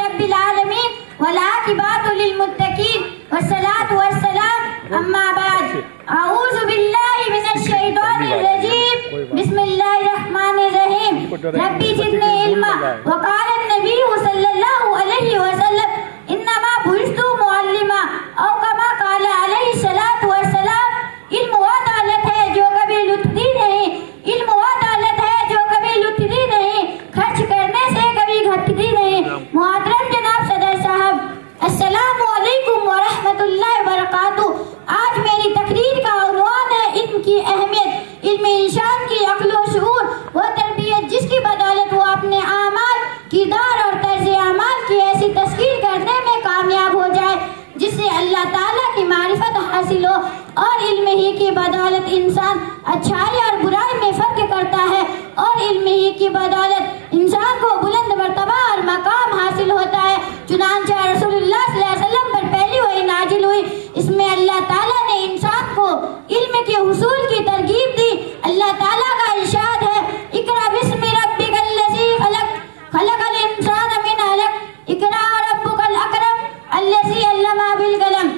रब्बिल आलमीन वल आक़िबतु लिल मुत्तक़ीन वस्सलातु वस्सलाम अम्मा बाद अऊज़ु बिल्लाहि मिनश शैतानिर रजीम बिस्मिल्लाहिर रहमानिर रहीम रब्बी ज़िदनी इल्मा व क़ाला नबिय्यु सल्लल्लाहु अलैहि वसल्लम इन्नमा बुइस्तु मुअल्लिमा औ कमा क़ाला अलैहि सलातु वस्सलाम। इल्म वो दौलत है जो कभी लुटती नहीं, इल्म वो दौलत है जो कभी लुटती नहीं, खर्च करने से कभी घटती नहीं। मुहतरम जनाब सदर साहब, अस्सलामु अलैकुम व रहमतुल्लाहि व बरकातुहू। आज मेरी तकरीर का उन्वान है इल्म की अहमियत, इल्म इंसान की अक्ल व शऊर व तरबियत, जिसकी बदौलत वो अपने आमाल, किरदार और तर्ज अमाल की ऐसी तस्कीर करने में कामयाब हो जाए जिससे अल्लाह ताला की मारिफत हासिल हो। और इल्म ही की बदौलत इंसान अच्छाई और बुराई में फर्क करता है, और इल्म ही की बदौलत इंसान को बुलंद मर्तबा और मकाम हासिल होता है। चुनांचे रसूलुल्लाह सल्लल्लाहु अलैहि वसल्लम पर पहली वही नाजिल हुई, इसमें अल्लाह ताला ने इंसान को इल्म के हुसूल की तरगीब दी। अल्लाह ताला का इरशाद है, इक़रा बिस्मि रब्बिकल लज़ी खलक़, खलक़ल इंसान मिन अलक़, इक़रा रब्बुकल अकरम अल्लज़ी अल्लमा बिल कलम,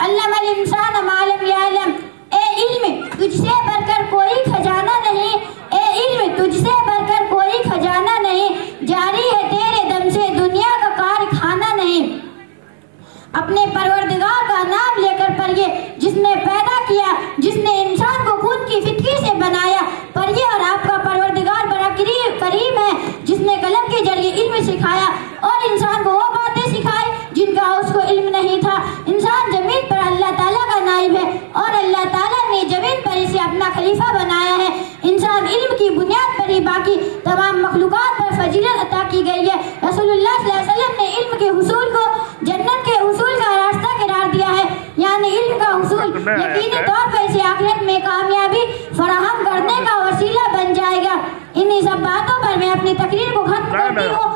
अल्लमल इंसान मा लम यअलम। ए इल्म, तुझसे बढ़कर कोई खजाना नहीं, ए इल्म, तुझसे बढ़कर कोई खजाना नहीं, जारी है तेरे दम से दुनिया का कारखाना नहीं। अपने परवरदिगार का नाम लेकर पढ़िए, जिसने पैदा किया, जिसने इंसान को खून की फितरी से बनाया, पढ़िए। और आपका परवरदिगार बड़ा करीम है, जिसने कलम के जरिए इल्म सिखाया और इंसान को वो बातें सिखाई जिनका उसको इल्म नहीं था। इंसान जमीन पर अल्लाह ताला का नाइब है और अल्लाह ताला ने जमीन पर इसे अपना खलीफा बनाया है। इंसान इल्म की बुनियाद पर ही बाकी तमाम मखलूकात पर फजीलत अता की गई है। रसूलुल्लाह सल्लल्लाहु अलैहि वसल्लम ने इल्म के हुसूल को जन्नत के हुसूल का रास्ता करार दिया है, यानी इल्म का हुसूल यकीनी तौर पर इसे आखिरत में कामयाबी फराहम करने का वसीला बन जाएगा। इन्हीं सब बातों पर मैं अपनी तकरीर को खत्म करती हूँ।